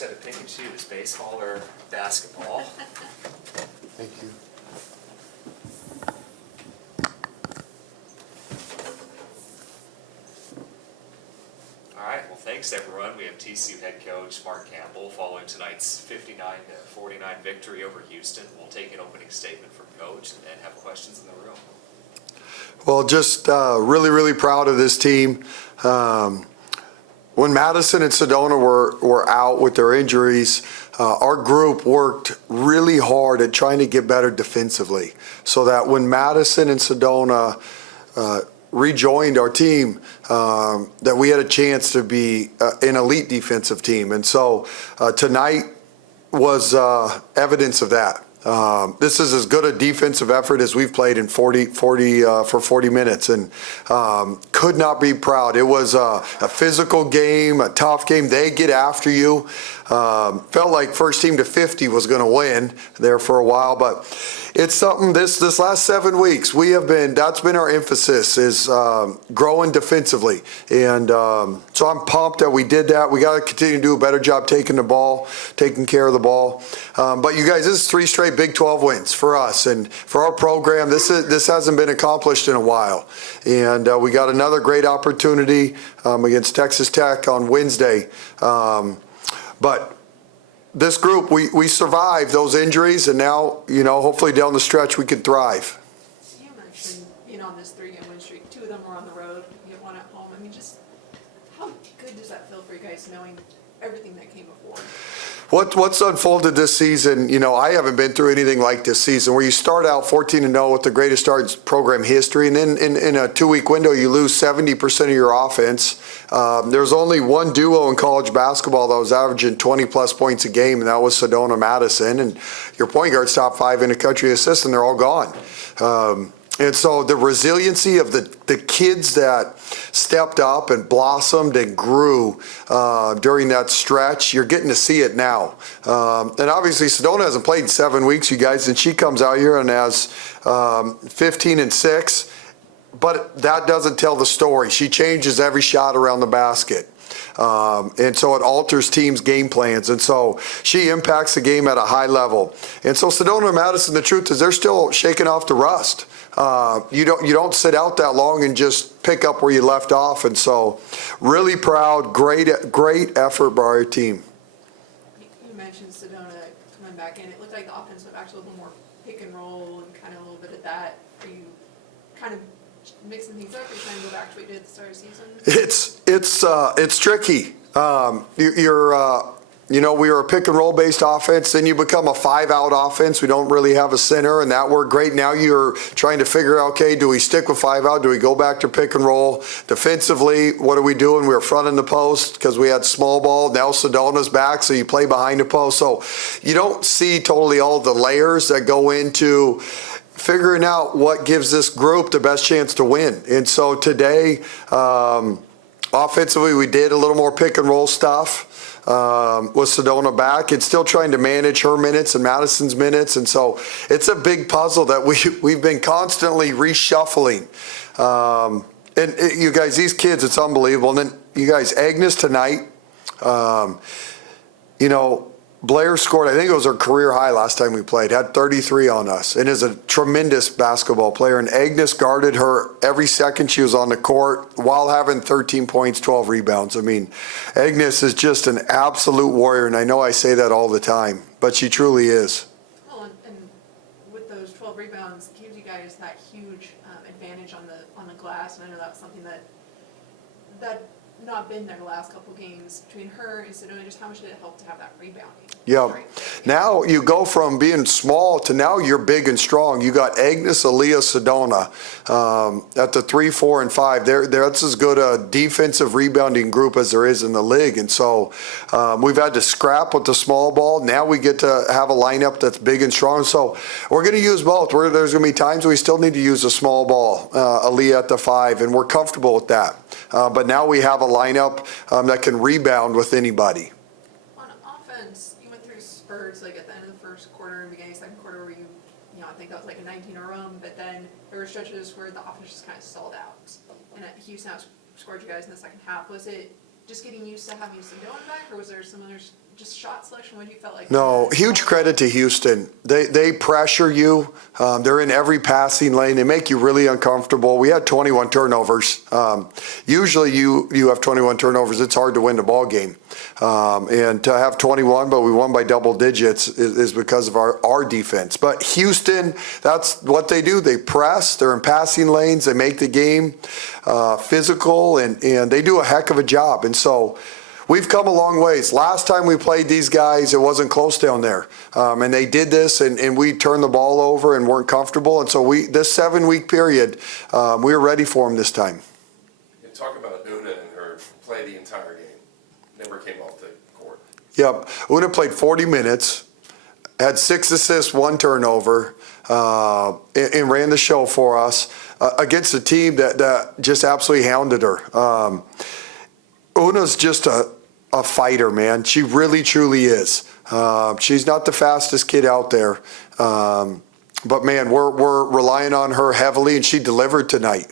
Folks had to pick and choose, baseball or basketball. Thank you. All right, well, thanks everyone. We have TCU head coach Mark Campbell following tonight's 59-49 victory over Houston. We'll take an opening statement from coach and then have questions in the room. Well, just really proud of this team. When Madison and Sedona were out with their injuries, our group worked really hard at trying to get better defensively so that when Madison and Sedona rejoined our team, that we had a chance to be an elite defensive team. And so tonight was evidence of that. This is as good a defensive effort as we've played in 40 minutes, and could not be proud. It was a physical game, a tough game. They get after you. Felt like first team to 50 was going to win there for a while, but it's something this last 7 weeks that's been our emphasis is growing defensively, and so I'm pumped that we did that. We got to continue to do a better job taking care of the ball. But you guys, this is 3 straight Big 12 wins for us and for our program. This hasn't been accomplished in a while, and we got another great opportunity against Texas Tech on Wednesday. But this group, we survived those injuries, and now, hopefully down the stretch we can thrive. You mentioned being on this 3-game win streak. 2 of them were on the road. You get 1 at home. I mean, just how good does that feel for you guys knowing everything that came before? What's unfolded this season, I haven't been through anything like this season where you start out 14-0 with the greatest start in program history, and then in a 2-week window you lose 70% of your offense. There's only one duo in college basketball that was averaging 20-plus points a game, and that was Sedona Madison. And your point guard's top 5 in the country assist, and they're all gone. And so the resiliency of the kids that stepped up and blossomed and grew during that stretch, you're getting to see it now. And obviously Sedona hasn't played in 7 weeks, you guys, and she comes out here and has 15-6. But that doesn't tell the story. She changes every shot around the basket. And so it alters teams' game plans. And so she impacts the game at a high level. And so Sedona and Madison, the truth is they're still shaking off the rust. You don't sit out that long and just pick up where you left off. And so really proud, great effort by our team. You mentioned Sedona coming back in. It looked like the offense was actually a little more pick and roll and kind of a little bit of that. Are you kind of mixing things up or trying to go back to what you did at the start of the season? It's tricky. We were a pick and roll based offense, then you become a 5-out offense. We don't really have a center, and that worked great. Now you're trying to figure out, okay, do we stick with 5-out? Do we go back to pick and roll? Defensively, what are we doing? We were fronting the post because we had small ball. Now Sedona's back, so you play behind the post. So you don't see totally all the layers that go into figuring out what gives this group the best chance to win. And so today, offensively, we did a little more pick and roll stuff. With Sedona back, it's still trying to manage her minutes and Madison's minutes, and so it's a big puzzle that we've been constantly reshuffling. You guys, these kids, it's unbelievable. And then you guys, Agnes tonight, Blair scored, I think it was her career high last time we played, had 33 on us, and is a tremendous basketball player. And Agnes guarded her every second she was on the court while having 13 points, 12 rebounds. I mean, Agnes is just an absolute warrior, and I know I say that all the time, but she truly is. Well, and with those 12 rebounds, gives you guys that huge advantage on the glass, and I know that's something that not been there the last couple games between her and Sedona. Just how much did it help to have that rebounding? Yeah. Now you go from being small to now you're big and strong. You got Agnes, Aaliyah, Sedona at the 3, 4, and 5. That's as good a defensive rebounding group as there is in the league. And so we've had to scrap with the small ball. Now we get to have a lineup that's big and strong. So we're going to use both. There's going to be times we still need to use a small ball, Aaliyah at the 5, and we're comfortable with that. But now we have a lineup that can rebound with anybody. On offense, you went through spurts like at the end of the first quarter and beginning of the second quarter where I think that was like a 19 run, but then there were stretches where the offense just kind of stalled out. And Houston scored you guys in the second half. Was it just getting used to having Sedona back, or was there some other just shot selection? What do you felt like? No, huge credit to Houston. They pressure you. They're in every passing lane. They make you really uncomfortable. We had 21 turnovers. Usually you have 21 turnovers. It's hard to win the ball game. And to have 21, but we won by double digits is because of our defense. But Houston, that's what they do. They press. They're in passing lanes. They make the game physical, and they do a heck of a job. And so we've come a long ways. Last time we played these guys, it wasn't close down there. And they did this, and we turned the ball over and weren't comfortable. And so this 7-week period, we were ready for them this time. You talk about Una and her play the entire game. Never came off the court. Yep. Una played 40 minutes, had 6 assists, 1 turnover, and ran the show for us against a team that just absolutely hounded her. Una's just a fighter, man. She really, truly is. She's not the fastest kid out there. But, man, we're relying on her heavily, and she delivered tonight.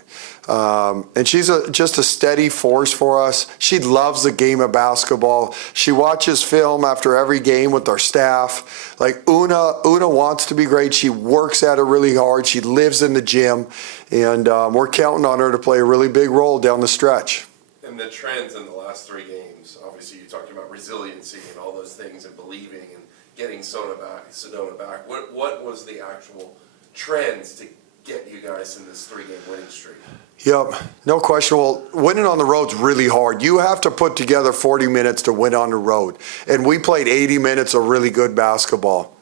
And she's just a steady force for us. She loves the game of basketball. She watches film after every game with our staff. Like, Una wants to be great. She works at it really hard. She lives in the gym. And we're counting on her to play a really big role down the stretch. And the trends in the last 3 games, obviously you talked about resiliency and all those things and believing and getting Sedona back. What was the actual trends to get you guys in this 3-game winning streak? Yep, no question. Well, winning on the road's really hard. You have to put together 40 minutes to win on the road. And we played 80 minutes of really good basketball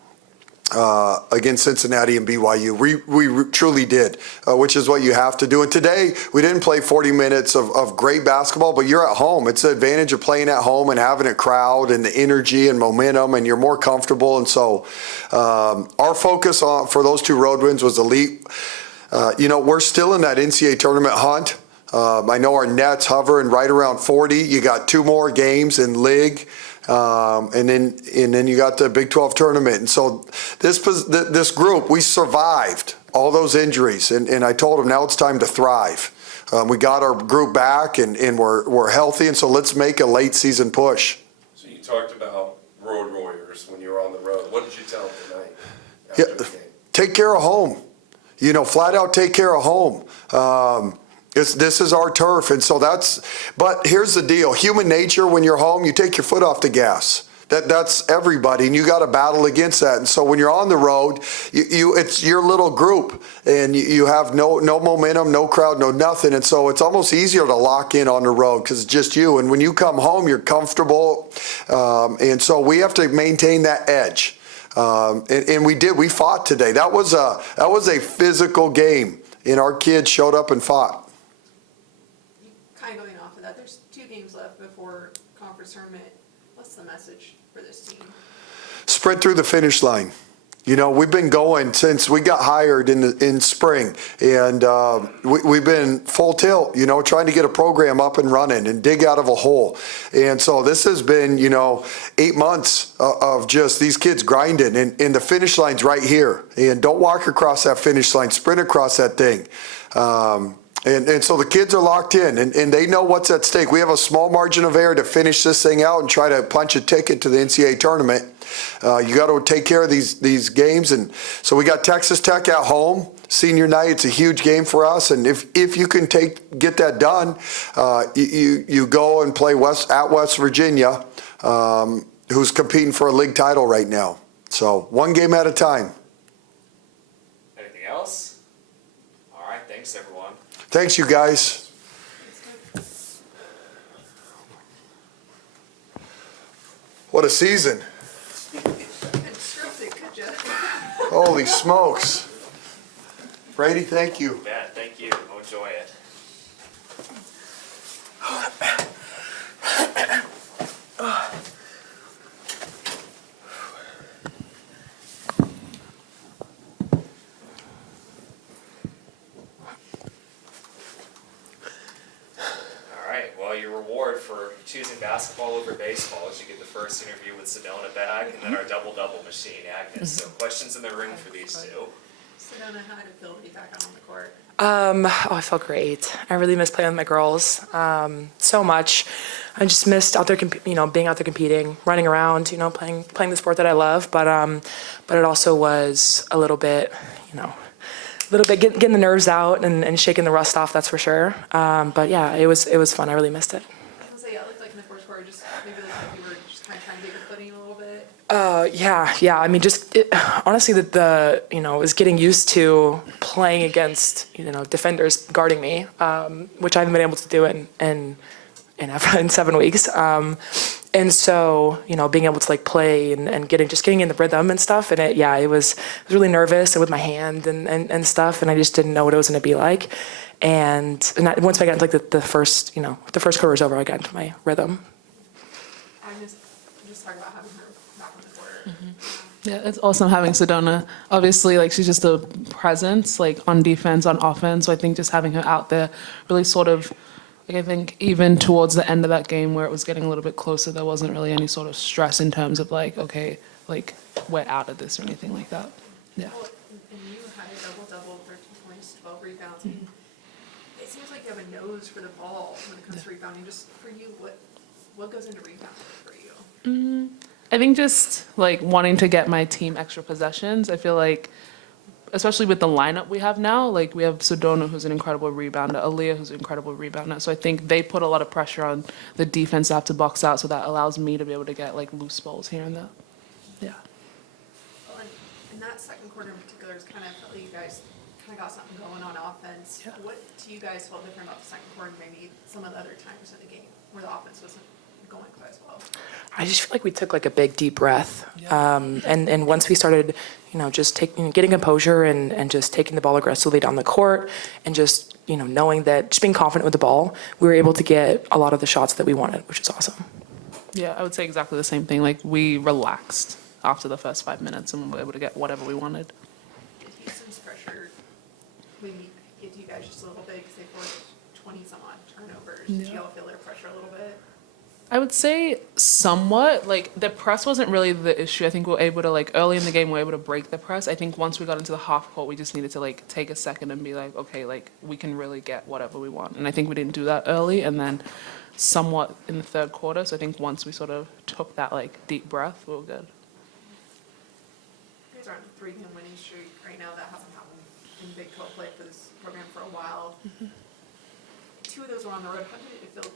against Cincinnati and BYU. We truly did, which is what you have to do. And today, we didn't play 40 minutes of great basketball, but you're at home. It's the advantage of playing at home and having a crowd and the energy and momentum, and you're more comfortable. And so our focus for those 2 road wins was elite. We're still in that NCAA tournament hunt. I know our nets hovering right around 40. You got 2 more games in league. And then you got the Big 12 tournament. And so this group, we survived all those injuries. And I told them now it's time to thrive. We got our group back and we're healthy. And so let's make a late season push. So you talked about road warriors when you were on the road. What did you tell them tonight after the game? Take care of home. Flat out take care of home. This is our turf, and so but here's the deal. Human nature, when you're home, you take your foot off the gas. That's everybody, and you got to battle against that. And so when you're on the road, it's your little group, and you have no momentum, no crowd, no nothing. And so it's almost easier to lock in on the road because it's just you. And when you come home, you're comfortable. And so we have to maintain that edge. And we did. We fought today. That was a physical game, and our kids showed up and fought. Kind of going off of that, there's 2 games left before conference tournament. What's the message for this team? Sprint through the finish line. We've been going since we got hired in spring, and we've been full tilt, trying to get a program up and running and dig out of a hole. And so this has been, 8 months of just these kids grinding, and the finish line's right here. And don't walk across that finish line, sprint across that thing. And so the kids are locked in, and they know what's at stake. We have a small margin of error to finish this thing out and try to punch a ticket to the NCAA tournament. You got to take care of these games. And so we got Texas Tech at home, senior night. It's a huge game for us. And if you can get that done, you go and play at West Virginia, who's competing for a league title right now. So 1 game at a time. Anything else? All right, thanks everyone. Thanks, you guys. What a season. Couldn't script it, could ya? Holy smokes. Brady, thank you. Yeah, thank you. I'll enjoy it. Your reward for choosing basketball over baseball is you get the first interview with Sedona back and then our double-double machine, Agnes. So questions in the ring for these 2. Sedona, how did it feel to be back out on the court? I felt great. I really missed playing with my girls so much. I just missed out there, being out there competing, running around, playing the sport that I love. But it also was a little bit, getting the nerves out and shaking the rust off. That's for sure. But yeah, it was fun. I really missed it. I was gonna say, yeah, it looked like in the first quarter, just maybe looked like you were just kind of trying to get your footing a little bit. Yeah. I mean, honestly, it was getting used to playing against, defenders guarding me, which I haven't been able to do in 7 weeks. And so, being able to play and getting in the rhythm and stuff. And I was really nervous and with my hand and stuff. And I just didn't know what it was going to be like. And once I got into the first quarter was over, I got into my rhythm. I'm just talking about having her back on the court. Yeah, it's awesome having Sedona. Obviously, she's just a presence, on defense, on offense. So I think just having her out there really sort of, I think even towards the end of that game where it was getting a little bit closer, there wasn't really any sort of stress in terms of okay, we're out of this or anything like that. Yeah. Well, and you had a double-double, 13 points, 12 rebounds. I mean, it seems like you have a nose for the ball when it comes to rebounding. Just for you, what goes into rebounding for you? I think just wanting to get my team extra possessions. I feel especially with the lineup we have now, we have Sedona, who's an incredible rebounder, Aaliyah, who's an incredible rebounder. So I think they put a lot of pressure on the defense to have to box out, so that allows me to be able to get loose balls here and there. Yeah. Well, and in that second quarter in particular, it's kind of felt like you guys kind of got something going on offense. Yeah. What do you guys feel different about the second quarter and maybe some of the other times in the game where the offense wasn't going quite as well? I just feel like we took a big deep breath. And once we started, just getting composure and just taking the ball aggressively down the court and just, knowing that just being confident with the ball, we were able to get a lot of the shots that we wanted, which is awesome. Yeah, I would say exactly the same thing. We relaxed after the first 5 minutes and we were able to get whatever we wanted. Did Houston's pressure maybe get to you guys just a little bit because they forced 20-some odd turnovers? Did y'all feel their pressure a little bit? I would say somewhat. The press wasn't really the issue. I think we were able to, early in the game, we were able to break the press. I think once we got into the half court, we just needed to, take a second and be okay, we can really get whatever we want. And I think we didn't do that early, and then somewhat in the third quarter. So I think once we sort of took that, deep breath, we were good. You guys are on a 3-game winning streak right now. That hasn't happened in Big 12 play for this program for a while. 2 of those were on the road. How did it feel?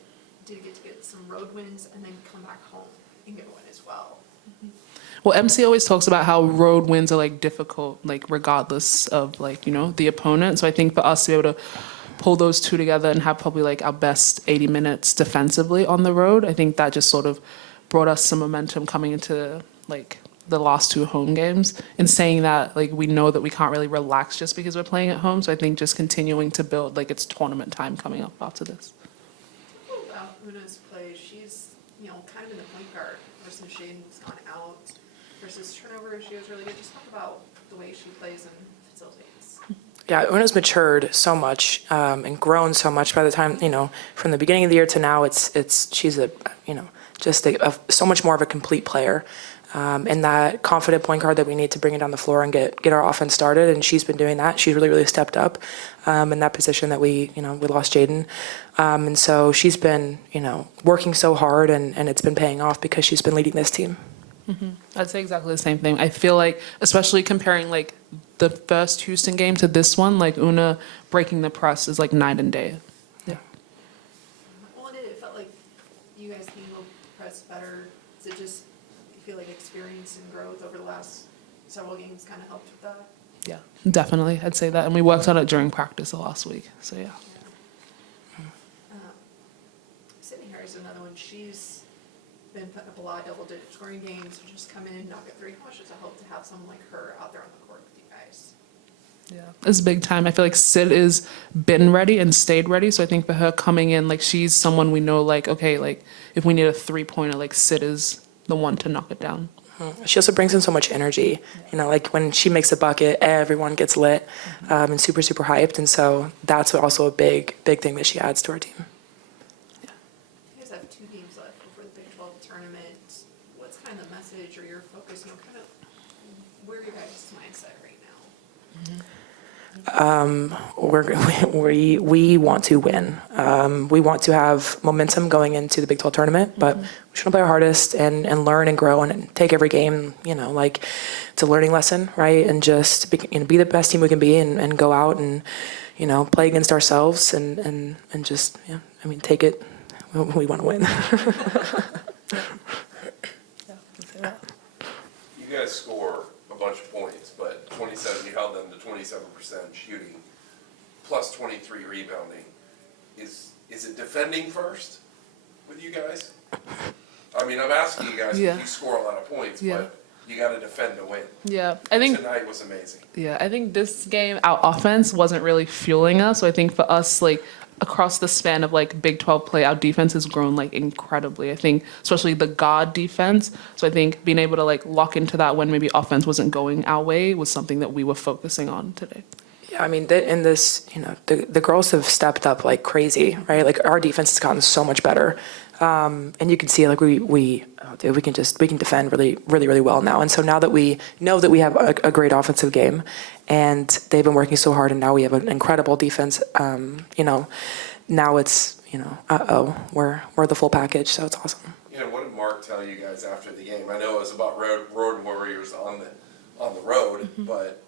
Did you get some road wins and then come back home and get a win as well? Well, MC always talks about how road wins are difficult, regardless of the opponent. So I think for us to be able to pull those 2 together and have probably our best 80 minutes defensively on the road, I think that just sort of brought us some momentum coming into the last 2 home games. And saying that we know that we can't really relax just because we're playing at home. So I think just continuing to build it's tournament time coming up after this. About Una's play, she's kind of in the point guard versus Shaden's gone out versus turnover. She was really good. Just talk about the way she plays and facilitates. Yeah, Una's matured so much and grown so much by the time, from the beginning of the year to now, she's so much more of a complete player. And that confident point guard that we need to bring it down the floor and get our offense started. And she's been doing that. She's really stepped up in that position that we lost Jaden. And so she's been, working so hard and it's been paying off because she's been leading this team. Mm-hmm. I'd say exactly the same thing. I feel especially comparing the first Houston game to this one, Una breaking the press is night and day. Yeah. Well, and it felt like you guys handled press better. Is it just you feel like experience and growth over the last several games kind of helped with that? Yeah, definitely. I'd say that. And we worked on it during practice the last week. So, yeah. Sydney Harris is another one. She's been putting up a lot of double-digit scoring games. So just come in and knock a 3. How much does it help to have someone like her out there on the court with you guys? Yeah, it's big time. I feel Sid is been ready and stayed ready. So I think for her coming in, she's someone we know, okay, if we need a 3-pointer, Sid is the one to knock it down. She also brings in so much energy. When she makes a bucket, everyone gets lit and super hyped. And so that's also a big thing that she adds to our team. You guys have 2 games left before the Big 12 tournament. What's kind of the message or your focus, kind of where are your guys' mindset right now? We want to win. We want to have momentum going into the Big 12 tournament, but we should play our hardest and learn and grow and take every game, like it's a learning lesson, right? And just be the best team we can be and go out and, play against ourselves and just, take it. We want to win. You guys score a bunch of points, but 27, you held them to 27% shooting, plus 23 rebounding. Is it defending first with you guys? I mean, I'm asking you guys, Yeah. you score a lot of points, Yeah. but you gotta defend to win. Yeah, I think Tonight was amazing. I think this game, our offense wasn't really fueling us. So I think for us, like across the span of like Big 12 play, our defense has grown like incredibly. I think especially the guard defense. So I think being able to like lock into that when maybe offense wasn't going our way was something that we were focusing on today. Yeah, in this, the girls have stepped up like crazy, right? Like our defense has gotten so much better. And you can see like we can defend really, really, really well now. And so now that we know that we have a great offensive game and they've been working so hard and now we have an incredible defense, now it's, we're the full package. So it's awesome. What did Mark tell you guys after the game? I know it was about road warriors on the road, but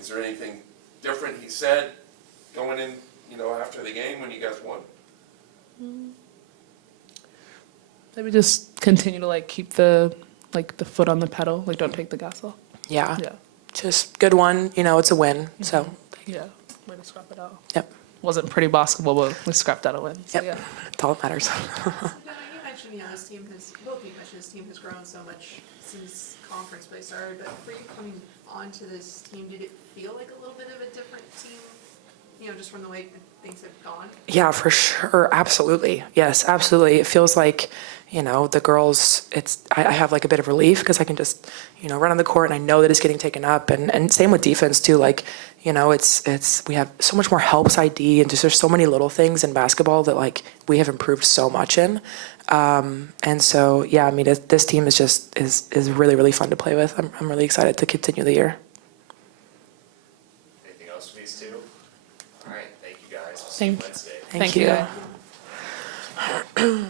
is there anything different he said going in, after the game when you guys won? Maybe just continue to like keep the foot on the pedal, like don't take the gas off. Yeah. Yeah. Just good one. It's a win. So, Yeah. Way to scrap it out. yep. Wasn't pretty basketball, but we scrapped out a win. So, Yep. yeah. That's all that matters. No, you mentioned, this team both of you mentioned this team has grown so much since conference play started, but for you coming onto this team, did it feel like a little bit of a different team, just from the way things have gone? Yeah, for sure. Absolutely. Yes, absolutely. It feels like, the girls, I have like a bit of relief because I can just, run on the court and I know that it's getting taken up. And same with defense too. Like, we have so much more helps ID and just there's so many little things in basketball that like we have improved so much in. And so, yeah, this team is really, really fun to play with. I'm really excited to continue the year. Anything else from these two? All right, thank you guys. We'll see you Thank- Wednesday. Thank you. you.